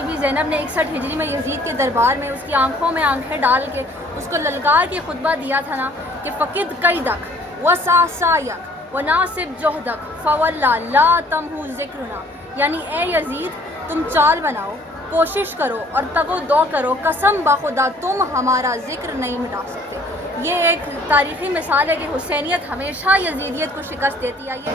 बीबी ज़ैनब ने 61 हिजरी में यजीद के दरबार में उसकी आंखों में आंखें डाल के उसको ललकार के खुतबा दिया था ना कि फ़क़िद कैदक व सासायक व नासिब जोहदक फ़वल्ला ला तमहु ज़िक्रुना, यानी ए यजीद तुम चाल बनाओ, कोशिश करो और तगो दो करो, कसम बाखुदा तुम हमारा ज़िक्र नहीं मिटा सकते। ये एक तारीख़ी मिसाल है कि हुसैनियत हमेशा यजीदियत को शिकस्त देती आई है।